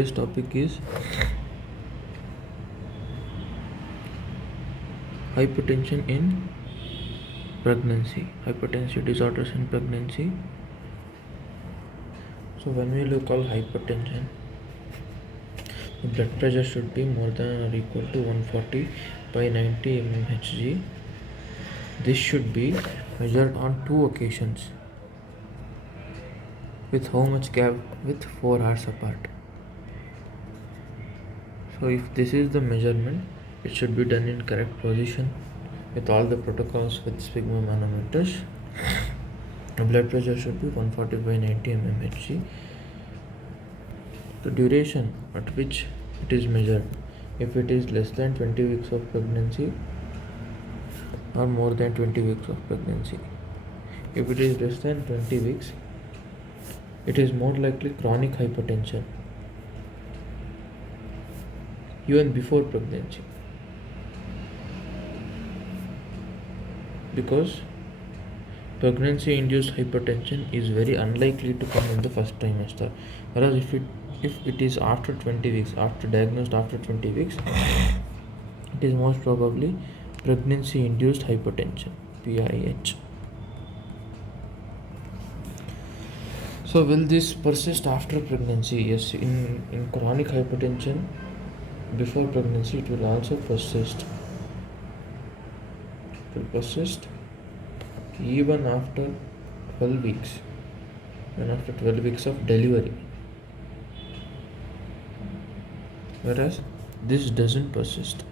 Today's topic is hypertension in pregnancy, hypertensive disorders in pregnancy. So when we look at hypertension, the blood pressure should be more than or equal to 140 by 90 mmHg. This should be measured on 2 occasions. With how much gap? With 4 hours apart. So if this is the measurement, it should be done in correct position with all the protocols with sphygmomanometers. The blood pressure should be 140 by 90 mmHg. The duration at which it is measured, if it is less than 20 weeks of pregnancy or more than 20 weeks of pregnancy. If it is less than 20 weeks, it is more likely chronic hypertension even before pregnancy, because pregnancy induced hypertension is very unlikely to come in the first trimester, whereas if it is after 20 weeks, after diagnosed after 20 weeks, it is most probably pregnancy induced hypertension, PIH. So will this persist after pregnancy? Yes, in chronic hypertension before pregnancy it will also persist. It will persist even after 12 weeks and after 12 weeks of delivery, whereas this doesn't persist.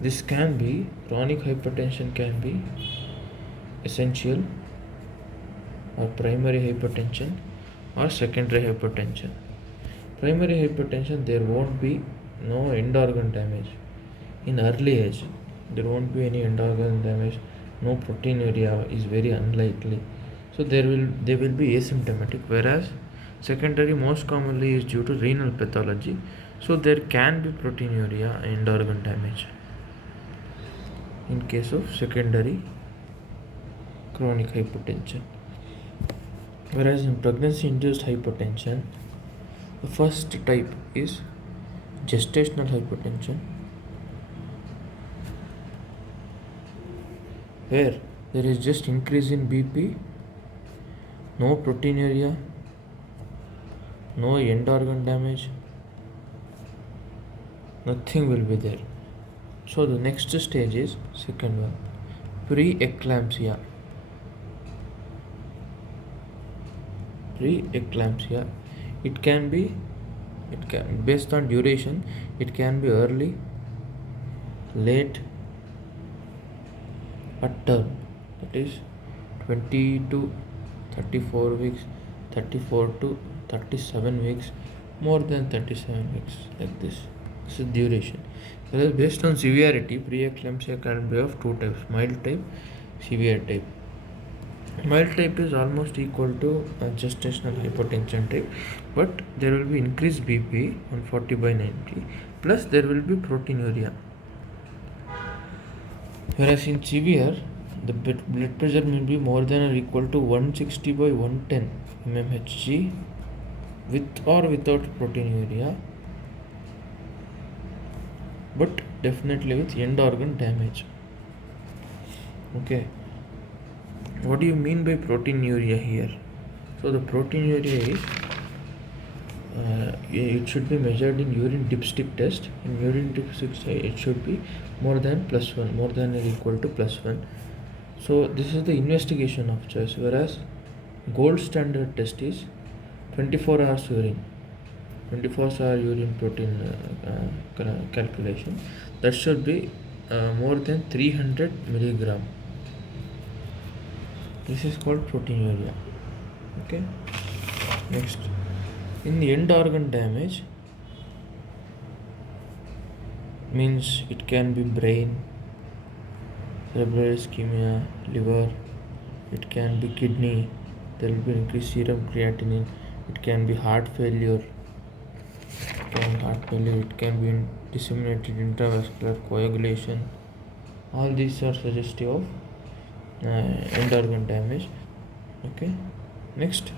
This can be, chronic hypertension can be essential or primary hypertension or secondary hypertension. Primary hypertension, there won't be no end organ damage. In early age, there won't be any end organ damage, no proteinuria is very unlikely. So they will be asymptomatic, whereas secondary most commonly is due to renal pathology. So there can be proteinuria and organ damage in case of secondary chronic hypertension. Whereas in pregnancy induced hypertension, the first type is gestational hypertension, where there is just increase in BP, no proteinuria, no end organ damage, nothing will be there. So the next stage is second one, preeclampsia. Preeclampsia, it can based on duration, it can be early, late, at term, that is 20 to 34 weeks, 34 to 37 weeks, more than 37 weeks, like this. This is duration. Whereas based on severity, preeclampsia can be of two types, mild type, severe type. Mild type is almost equal to gestational hypertension type, but there will be increased BP 140 by 90, plus there will be proteinuria. Whereas in severe, the blood pressure may be more than or equal to 160 by 110 mmHg with or without proteinuria, but definitely with end organ damage. Okay. What do you mean by proteinuria here? So the proteinuria is it should be measured in urine dipstick test. In urine dipstick it should be more than +1, more than or equal to +1. So this is the investigation of choice, whereas gold standard test is 24 hours urine, 24-hour urine protein calculation. That should be more than 300 milligram. This is called proteinuria. Okay. Next, in the end organ damage, means it can be brain, cerebral ischemia, liver, it can be kidney, there will be increased serum creatinine, it can be heart failure, it can be disseminated intravascular coagulation. All these are suggestive of end organ damage. Okay. Next,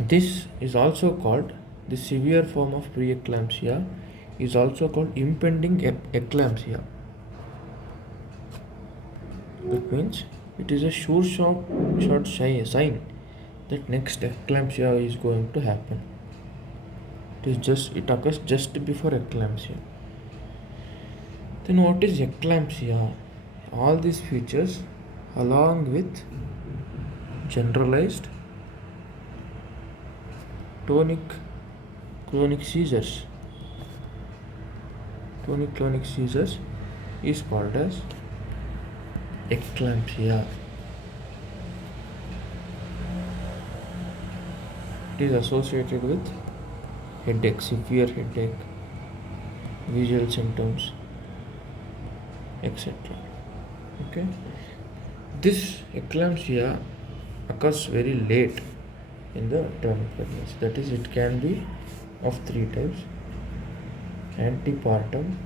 this is also called, the severe form of preeclampsia is also called impending eclampsia. That means it is a short sign that next eclampsia is going to happen. It occurs just before eclampsia. Then what is eclampsia? All these features along with generalized tonic clonic seizures. Tonic clonic seizures is called as eclampsia. It is associated with headache, severe headache, visual symptoms, etc. Okay, this eclampsia occurs very late in the term of pregnancy. That is, it can be of three types: antepartum,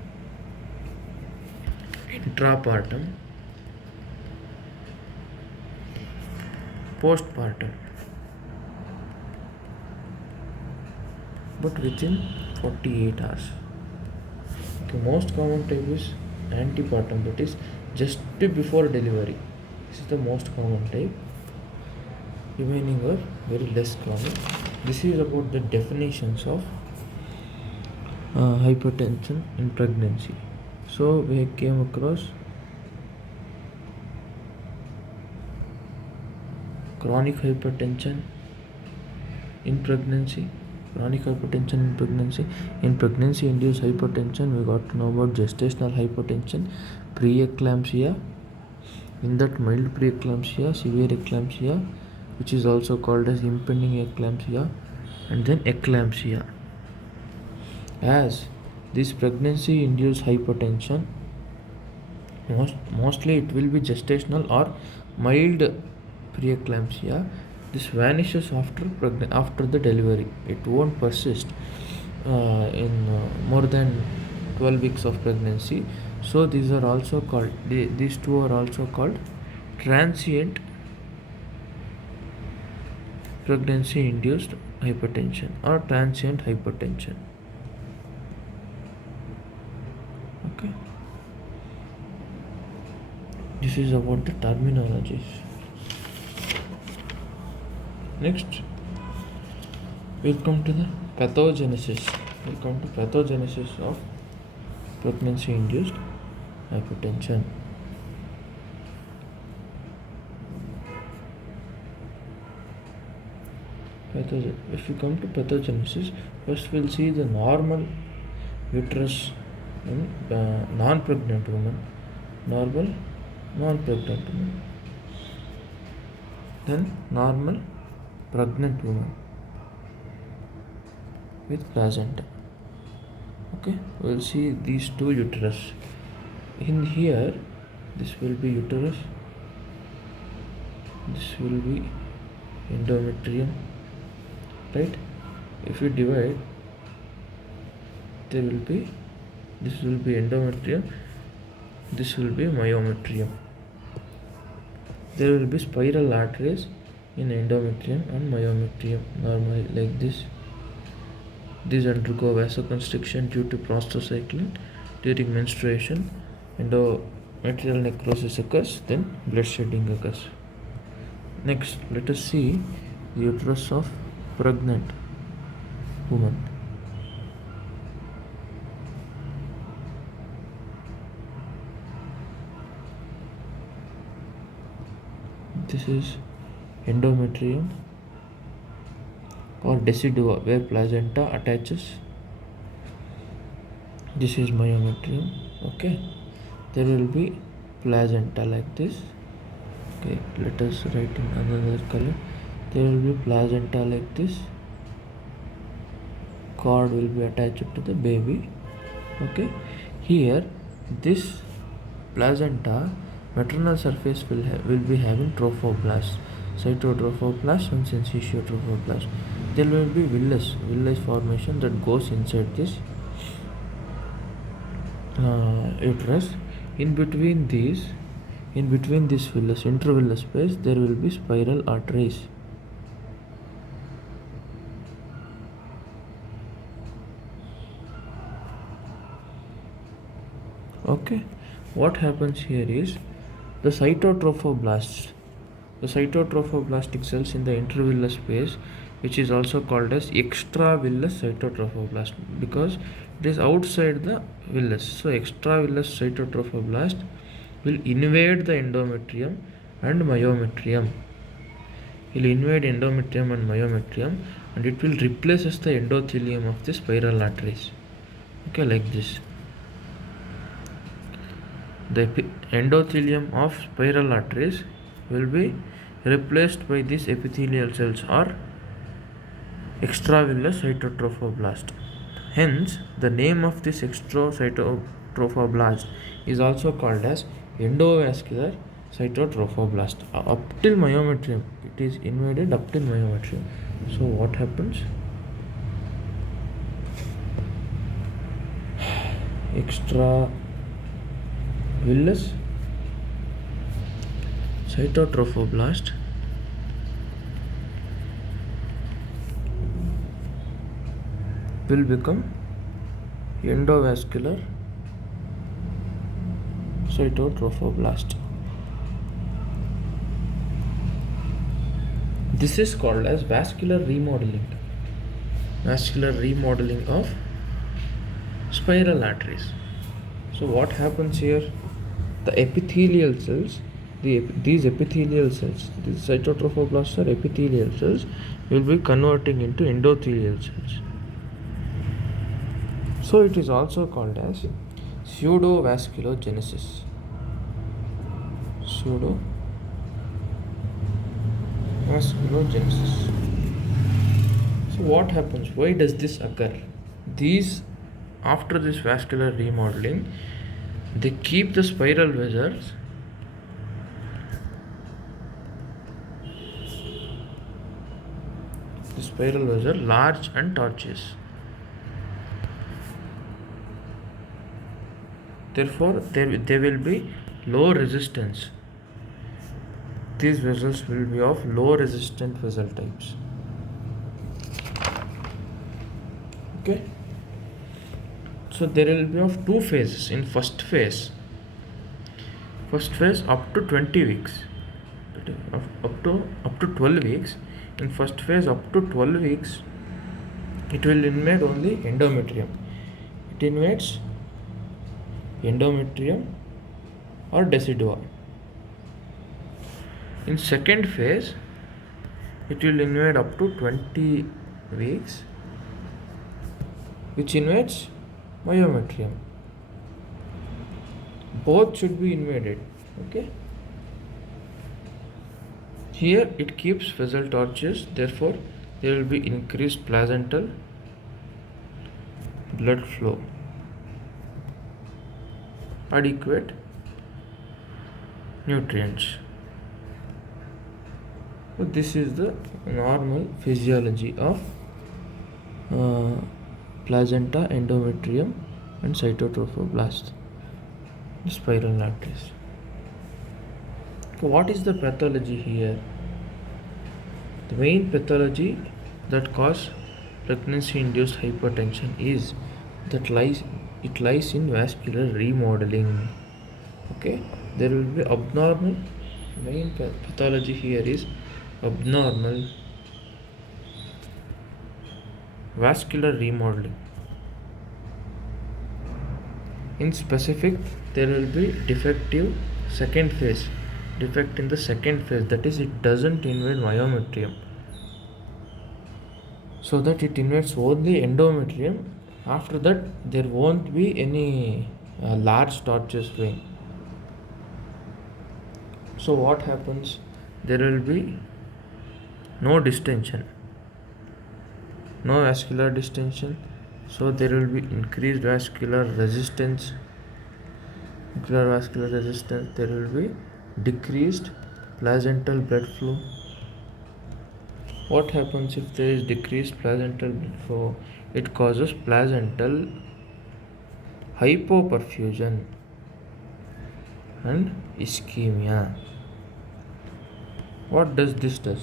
intrapartum, postpartum, but within 48 hours. The most common type is antepartum, that is just before delivery. This is the most common type. Remaining are very less common. This is about the definitions of hypertension in pregnancy. So we came across chronic hypertension in pregnancy. Chronic hypertension in pregnancy. In pregnancy induced hypertension, we got to know about gestational hypertension, preeclampsia. In that, mild preeclampsia, severe eclampsia, which is also called as impending eclampsia, and then eclampsia. As this pregnancy induced hypertension, mostly it will be gestational or mild preeclampsia. This vanishes after the delivery. It won't persist in more than 12 weeks of pregnancy. So these are also called, these two are also called transient pregnancy induced hypertension or transient hypertension. Okay, this is about the terminologies. Next, we'll come to the pathogenesis. We'll come to pathogenesis of pregnancy induced hypertension. If we come to pathogenesis, first we'll see the normal uterus in non-pregnant woman, normal non-pregnant woman, then normal pregnant woman with placenta. Okay, we'll see these two uterus. In here, this will be uterus, this will be endometrium, right? If we divide, this will be endometrium, this will be myometrium. There will be spiral arteries in endometrium and myometrium, normally like this. These undergo vasoconstriction due to prostacyclin. During menstruation, endometrial necrosis occurs, then blood shedding occurs. Next, let us see the uterus of pregnant woman. This is endometrium or decidua, where placenta attaches. This is myometrium. Okay, there will be placenta like this. Okay, let us write in another color. There will be placenta like this. Cord will be attached to the baby. Okay, here this placenta maternal surface will be having trophoblast, cytotrophoblast and syncytiotrophoblast. There will be villus formation that goes inside this uterus. In between this villus, intervillus space, there will be spiral arteries. Okay, what happens here is the cytotrophoblastic cells in the intervillous space, which is also called as extravillous cytotrophoblast, because it is outside the villus. So extravillous cytotrophoblast will invade the endometrium and myometrium. It will invade endometrium and myometrium, and it will replaces the endothelium of the spiral arteries. Okay, like this. The endothelium of spiral arteries will be replaced by these epithelial cells or extravillous cytotrophoblast. Hence, the name of this extracytotrophoblast is also called as endovascular cytotrophoblast. Up till myometrium, it is invaded up till myometrium. So, what happens? Extravillous cytotrophoblast will become endovascular cytotrophoblast. This is called as vascular remodeling of spiral arteries. So what happens here? The epithelial cells, these epithelial cells, these cytotrophoblasts are epithelial cells, will be converting into endothelial cells. So it is also called as pseudovasculogenesis. Pseudovasculogenesis. So what happens? Why does this occur? After this vascular remodeling, they keep the spiral vessels large and tortuous. Therefore, there will be low resistance. These vessels will be of low resistant vessel types. Okay. So there will be of two phases. In first phase up to 20 weeks, up to 12 weeks. In first phase up to 12 weeks, it will invade only endometrium. It invades endometrium or decidua. In second phase, it will invade up to 20 weeks, which invades myometrium. Both should be invaded. Okay. Here it keeps vessel tortuous, therefore there will be increased placental blood flow, adequate nutrients. So this is the normal physiology of placenta, endometrium and cytotrophoblast, the spiral arteries. So what is the pathology here? The main pathology that cause pregnancy-induced hypertension is that lies in vascular remodeling. Okay, there will be abnormal. Main pathology here is abnormal vascular remodeling. In specific, there will be defect in the second phase, that is, it doesn't invade myometrium, so that it invades only endometrium. After that, there won't be any large tortuous vein. So what happens? There will be no distension, no vascular distension, so there will be increased vascular resistance. There will be decreased placental blood flow. What happens if there is decreased placental blood flow? It causes placental hypoperfusion and ischemia. What does this do?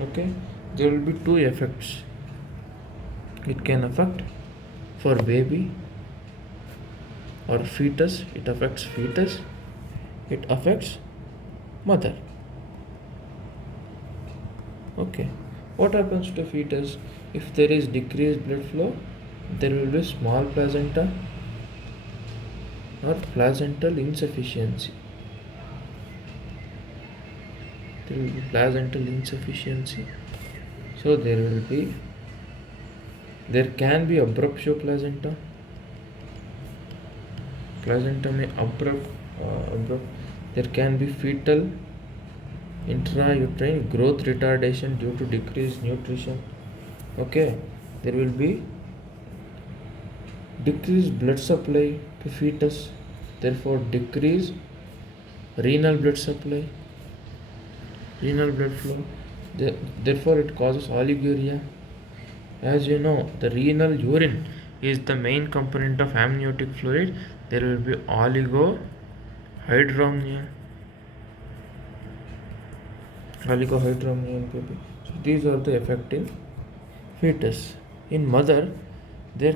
Okay, there will be two effects. It can affect for baby or fetus, it affects fetus, it affects mother. Okay, what happens to fetus? If there is decreased blood flow, there will be small placenta or placental insufficiency. There will be placental insufficiency. So there can be abruptio placenta. Placenta may abrupt. There can be fetal intrauterine growth retardation due to decreased nutrition. Okay, there will be decreased blood supply to fetus, therefore decrease renal blood supply, renal blood flow. Therefore it causes oliguria. As you know, the renal urine is the main component of amniotic fluid. There will be oligohydramnion in baby. So these are the effect in fetus. In mother, the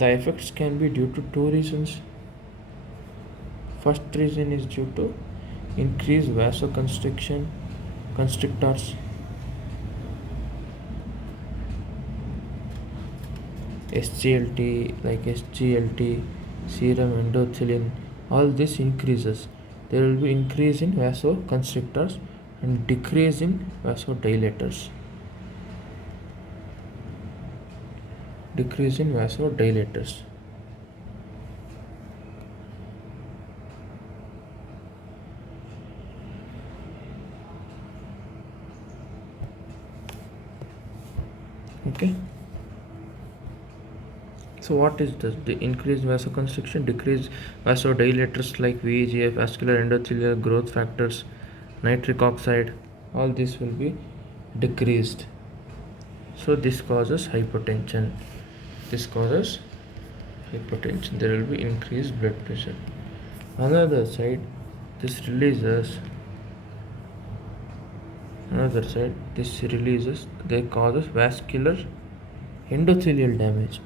effects can be due to two reasons. First reason is due to increased vasoconstrictors, SGLT, serum endothelin, all this increases. There will be increase in vasoconstrictors and decrease in vasodilators. Okay. So what is this? The increased vasoconstriction, decreased vasodilators like VEGF, vascular endothelial growth factors, nitric oxide, all this will be decreased. So this causes hypertension. There will be increased blood pressure. On the other side, this they causes vascular endothelial damage.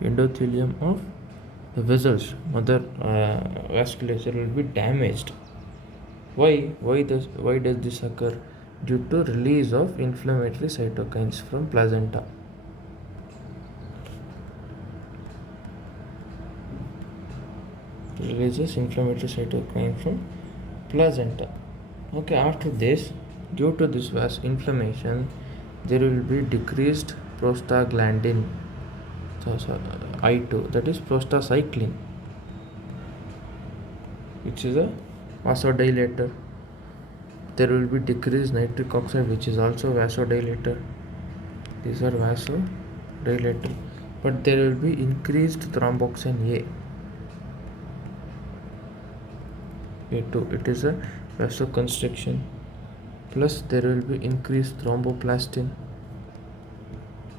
Endothelium of the vessels, mother vasculature will be damaged. Why does this occur? Due to release of inflammatory cytokines from placenta. Releases inflammatory cytokine from placenta. Okay, after this, due to this inflammation, there will be decreased prostaglandin I2, that is prostacyclin, which is a vasodilator. There will be decreased nitric oxide, which is also vasodilator. These are vasodilator. But there will be increased thromboxane A2. It is a vasoconstriction. Plus there will be increased thromboplastin,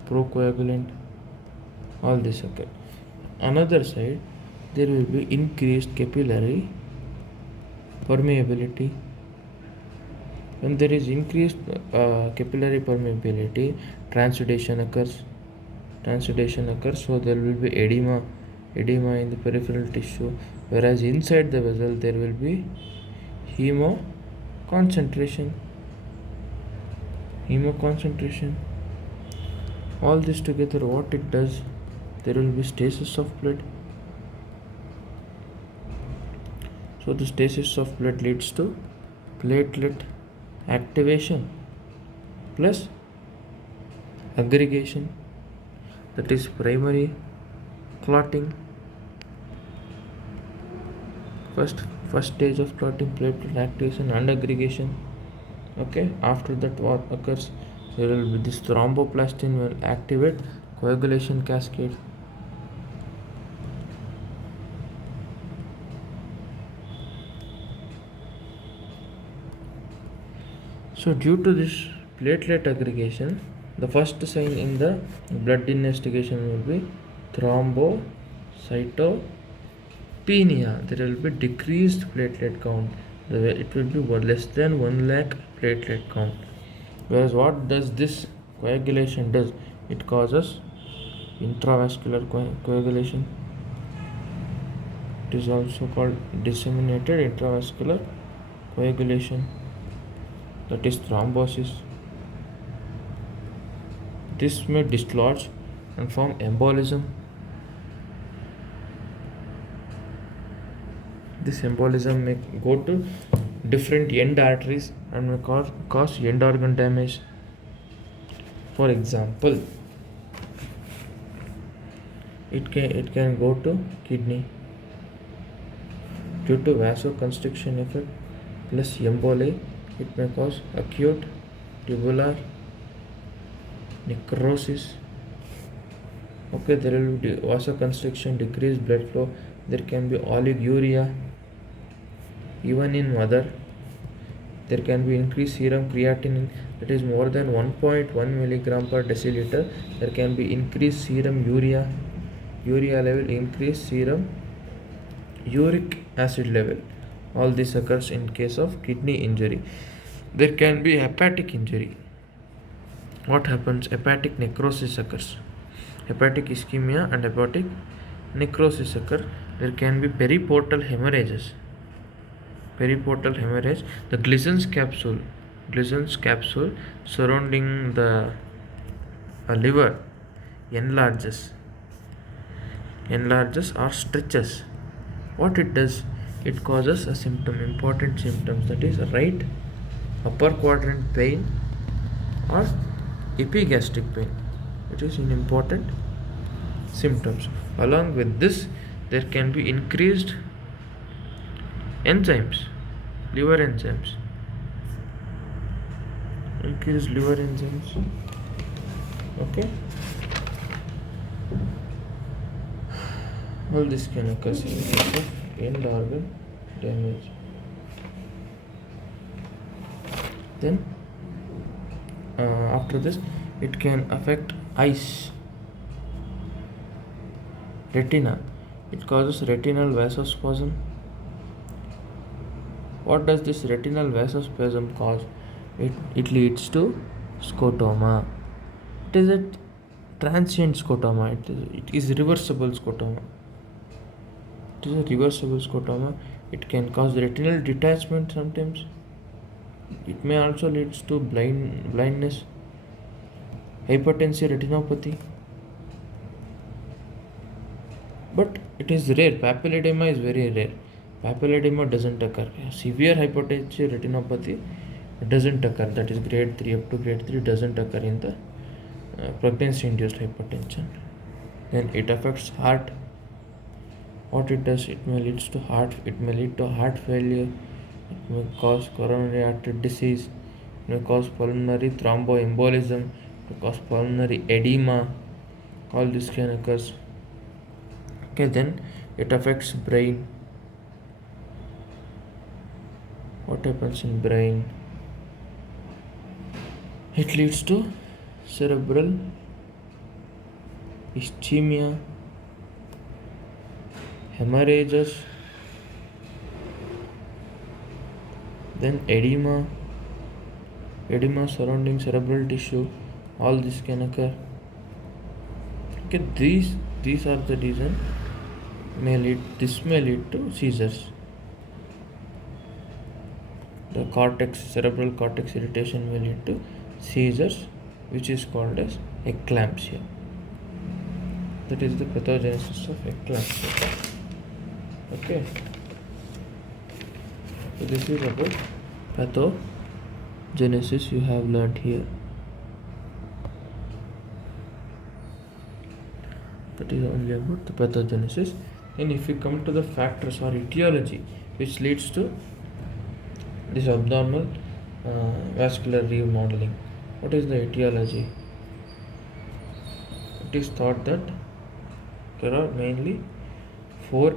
procoagulant, all this occur. Another side, there will be increased capillary permeability. When there is increased capillary permeability, transudation occurs. So there will be edema in the peripheral tissue, whereas inside the vessel there will be hemoconcentration. All this together, what it does, there will be stasis of blood. So the stasis of blood leads to platelet activation plus aggregation, that is primary clotting. First stage of clotting, platelet activation and aggregation. Okay, after that what occurs? There will be this thromboplastin will activate coagulation cascade. So due to this platelet aggregation, the first sign in the blood investigation will be thrombocytopenia. There will be decreased platelet count. It will be less than 1 lakh platelet count. Whereas what does this coagulation does? It causes intravascular coagulation. It is also called disseminated intravascular coagulation, that is thrombosis. This may dislodge and form embolism. This embolism may go to different end arteries and may cause end organ damage. For example, it can go to kidney due to vasoconstriction effect plus emboli. It may cause acute tubular necrosis. Okay, there will be vasoconstriction, decreased blood flow. There can be oliguria. Even in mother, there can be increased serum creatinine, that is more than 1.1 milligram per deciliter. There can be increased serum urea level, increased serum uric acid level. All this occurs in case of kidney injury. There can be hepatic injury. What happens? Hepatic necrosis occurs. Hepatic ischemia and hepatic necrosis occur. There can be periportal hemorrhages. Periportal hemorrhage, the Glison's capsule surrounding the liver enlarges or stretches. What it does? It causes a symptom, important symptoms, that is right upper quadrant pain or epigastric pain. It is an important symptoms. Along with this, there can be increased enzymes, liver enzymes. Increased liver enzymes. Okay. All this can occur in case of end organ damage. Then after this, it can affect eyes, retina. It causes retinal vasospasm. What does this retinal vasospasm cause? It leads to scotoma. It is a transient scotoma. It is reversible scotoma. It is a reversible scotoma. It can cause retinal detachment sometimes. It may also lead to blindness, hypertensive retinopathy. But it is rare. Papilledema is very rare. Papilledema doesn't occur. Severe hypertensive retinopathy doesn't occur. That is grade 3 up to grade 3 doesn't occur in the pregnancy-induced hypertension. Then it affects heart. What it does? It may lead to heart failure. It may cause coronary artery disease. It may cause pulmonary thromboembolism. It may cause pulmonary edema. All this can occur. Okay, then it affects brain. What happens in brain? It leads to cerebral ischemia, hemorrhages, then edema surrounding cerebral tissue. All this can occur. Okay, these are the reasons this may lead to seizures. The cerebral cortex irritation may lead to seizures, which is called as eclampsia. That is the pathogenesis of eclampsia. Okay. So this is about pathogenesis you have learnt here. That is only about the pathogenesis. And if we come to the factors or etiology which leads to this abnormal vascular remodeling, what is the etiology? It is thought that there are mainly 4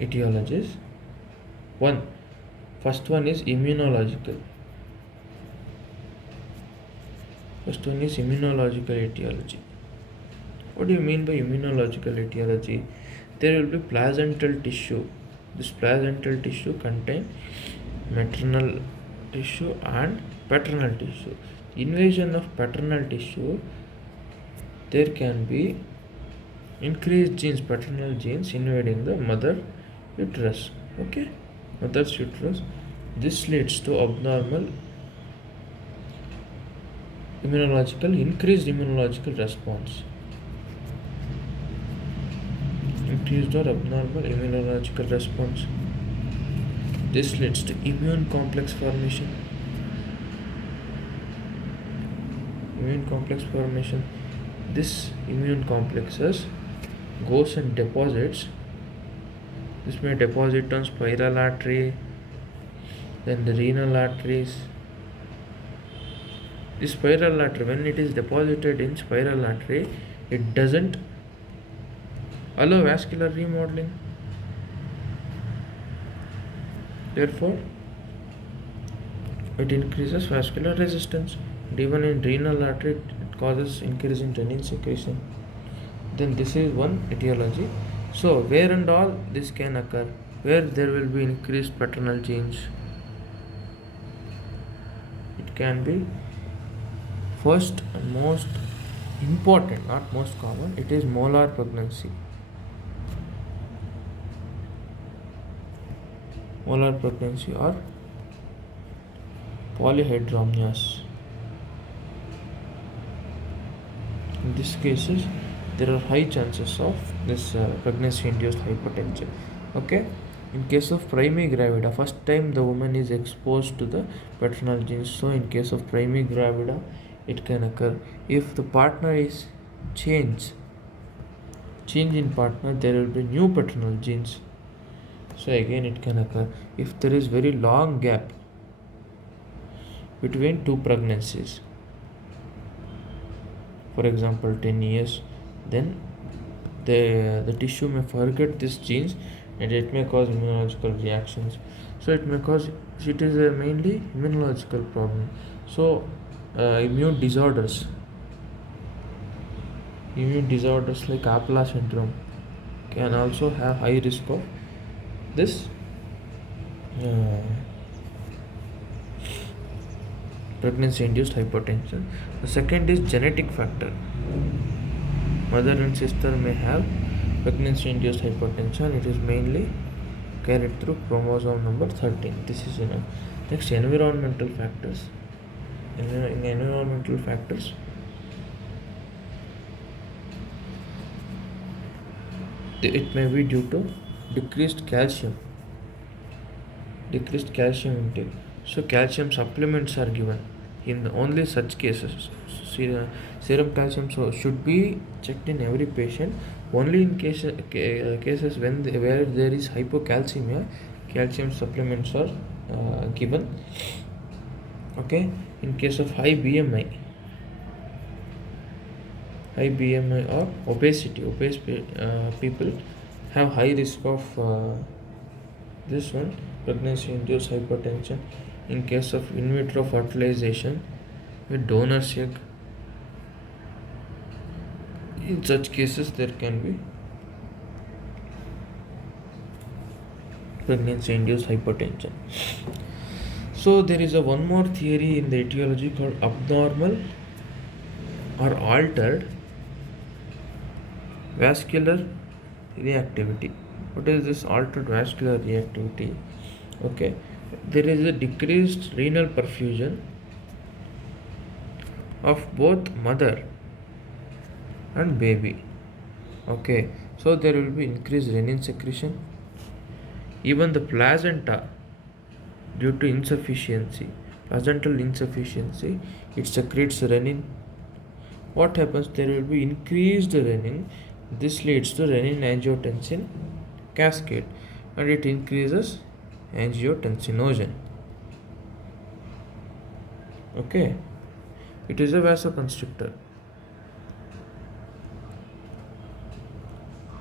etiologies. First one is immunological. Etiology. What do you mean by immunological etiology? There will be placental tissue. This placental tissue contains maternal tissue and paternal tissue. Invasion of paternal tissue there can be increased genes, paternal genes invading the mother uterus. Okay, mother's uterus. This leads to abnormal increased immunological response. Increased or abnormal immunological response. This leads to immune complex formation. Immune complex formation. This immune complexes goes and deposits. This may deposit on spiral artery, then the renal arteries. This spiral artery, when it is deposited in spiral artery, it doesn't allow vascular remodeling. Therefore, it increases vascular resistance. And even in renal artery, it causes increase in renin secretion. Then this is one etiology. So where and all this can occur? Where there will be increased paternal genes? It can be first and most important, not most common, it is molar pregnancy. Molar pregnancy or polyhydramnios. In these cases, there are high chances of this pregnancy-induced hypertension. Okay. In case of primi gravida, first time the woman is exposed to the paternal genes. So in case of primi gravida, it can occur. If the partner is change in partner, there will be new paternal genes. So again it can occur. If there is very long gap between two pregnancies, for example 10 years, then the tissue may forget these genes and it may cause immunological reactions. So it may cause, it is a mainly immunological problem. So immune disorders like Apla syndrome can also have high risk of this pregnancy induced hypertension. The second is genetic factor. Mother and sister may have pregnancy induced hypertension. It is mainly carried through chromosome number 13. This is enough. Next, environmental factors. In environmental factors, it may be due to decreased calcium intake. So calcium supplements are given in only such cases. Serum calcium should be checked in every patient. Only in cases where there is hypocalcemia, calcium supplements are given. Okay. In case of high BMI or obesity, obese people have high risk of this one, pregnancy induced hypertension. In case of in vitro fertilization with donor's egg, in such cases there can be pregnancy induced hypertension. So there is one more theory in the etiology called abnormal or altered vascular reactivity. What is this altered vascular reactivity? Okay, there is a decreased renal perfusion of both mother and baby. Okay, so there will be increased renin secretion. Even the placenta, due to placental insufficiency, it secretes renin. What happens? There will be increased renin. This leads to renin angiotensin cascade and it increases angiotensinogen. Okay, it is a vasoconstrictor.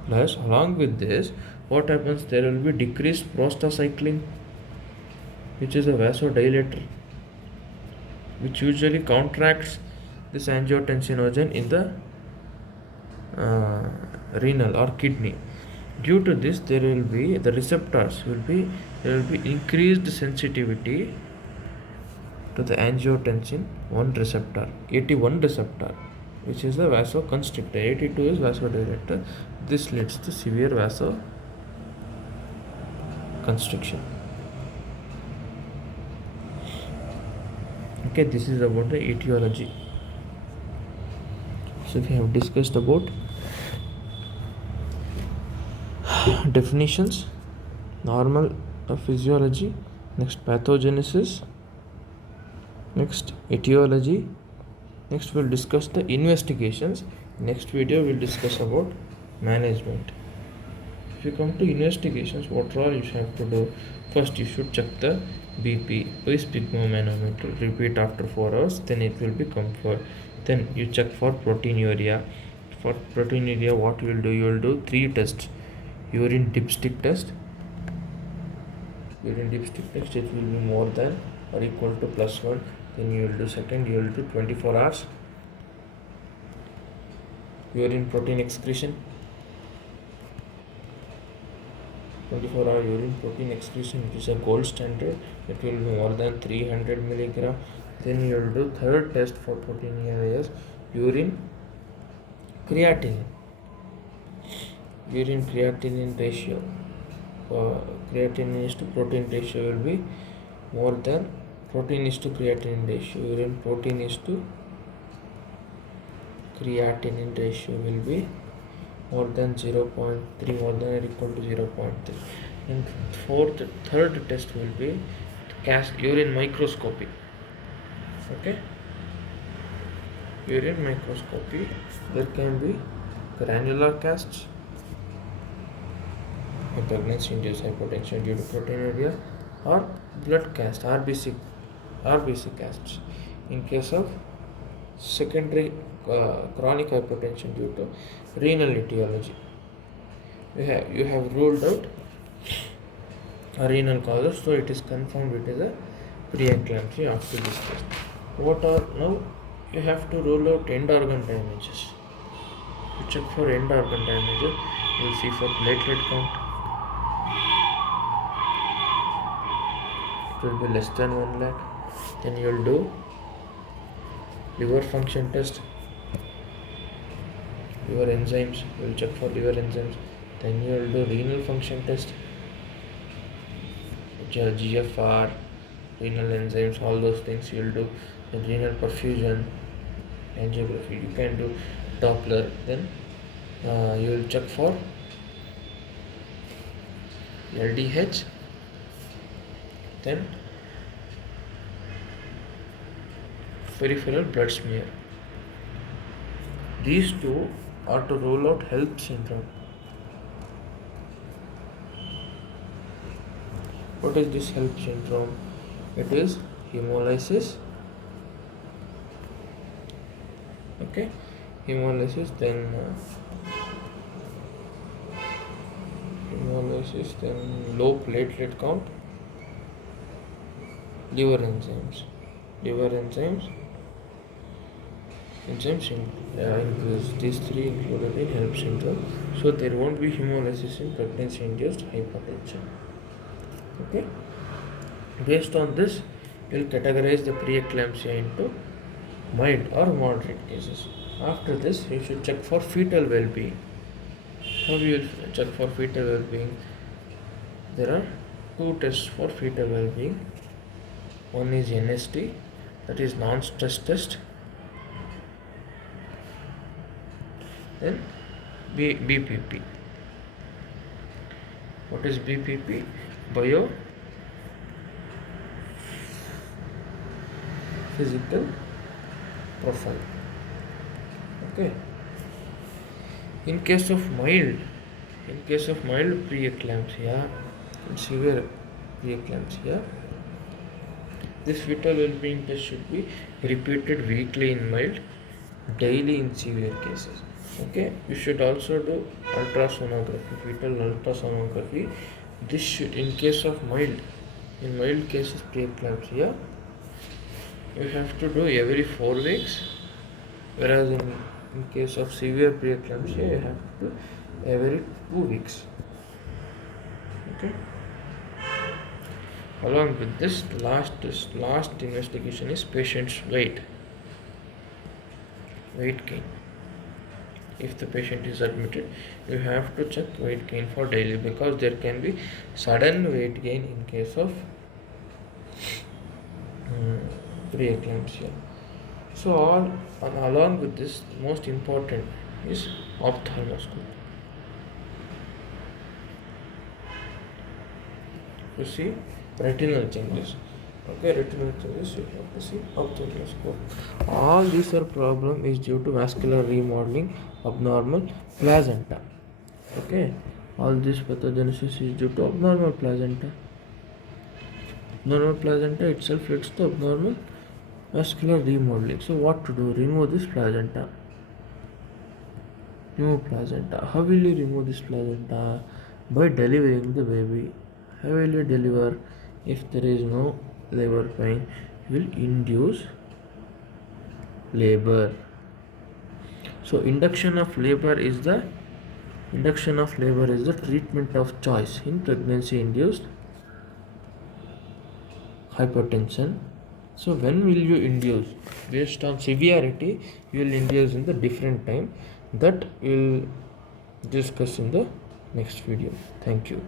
Plus, along with this, what happens? There will be decreased prostacyclin, which is a vasodilator, which usually contracts this angiotensinogen in the renal or kidney. Due to this, there will be increased sensitivity to the angiotensin 1 receptor, AT1 receptor. which is a vasoconstrictor. 82 is vasodilator. This leads to severe vasoconstriction. Okay, this is about the etiology. So we have discussed about definitions, normal physiology, next pathogenesis, next etiology, next we'll discuss the investigations. Next video we'll discuss about management. If you come to investigations, what all you have to do? First you should check the BP by sphygmomanometer. Repeat after 4 hours, then it will be comfort. Then you check for proteinuria. For proteinuria, what you will do? You will do 3 tests. Urine dipstick test. Urine dipstick test, it will be more than or equal to +1. Then you will do second, you will do 24 hours. Urine protein excretion. 24-hour urine protein excretion, which is a gold standard. It will be more than 300 milligram. Then you will do third test for proteinuria is urine creatinine. Urine creatinine ratio. Creatinine is to protein ratio will be more than protein is to creatinine ratio. Urine protein is to creatinine ratio will be more than 0.3, more than or equal to 0.3. And third test will be urine microscopy. Okay, urine microscopy. There can be granular casts, pregnancy-induced hypotension due to proteinuria, or blood cast, RBC casts. In case of secondary chronic hypertension due to renal etiology, you have ruled out renal causes, so it is confirmed it is a preeclampsia after this test. What are now? You have to rule out end organ damages. You check for end organ damages. You will see for platelet count. It will be less than 1 lakh. Then you will do liver function test. Liver enzymes. You will check for liver enzymes. Then you will do renal function test. GFR, renal enzymes, all those things you will do. The renal perfusion, angiography, you can do Doppler. Then you will check for LDH, then peripheral blood smear. These two are to rule out HELLP syndrome. What is this HELLP syndrome? It is hemolysis. Okay, hemolysis, then low platelet count, liver enzymes increase. These three included in HELLP syndrome. So there won't be hemolysis in pregnancy-induced hypertension. Okay. Based on this, we'll categorize the preeclampsia into mild or moderate cases. After this, you should check for fetal well-being. How you will check for fetal well-being? There are 2 tests for fetal well-being. One is NST, that is non-stress test. Then BPP. What is BPP? Biophysical profile. Okay. In case of mild preeclampsia and severe preeclampsia, this fetal well-being test should be repeated weekly in mild, daily in severe cases. Okay, you should also do ultrasonography, fetal ultrasonography. This should, in case of mild cases preeclampsia, you have to do every 4 weeks, whereas in case of severe preeclampsia, you have to do every 2 weeks. Okay. Along with this, last investigation is patient's weight gain. if the patient is admitted, you have to check weight gain for daily, because there can be sudden weight gain in case of preeclampsia. So all and along with this, most important is ophthalmoscopy. You see retinal changes. Okay, retinal changes, you have to see ophthalmoscope. All these are problem is due to vascular remodeling, abnormal placenta. Okay, all this pathogenesis is due to abnormal placenta. Abnormal placenta itself leads to abnormal vascular remodeling. So what to do? Remove this placenta. Remove placenta. How will you remove this placenta? By delivering the baby. How will you deliver? If there is no labor pain, you will induce labor. So induction of labor is the treatment of choice in pregnancy induced hypertension. So when will you induce? Based on severity, you will induce in the different time. That we'll discuss in the next video. Thank you.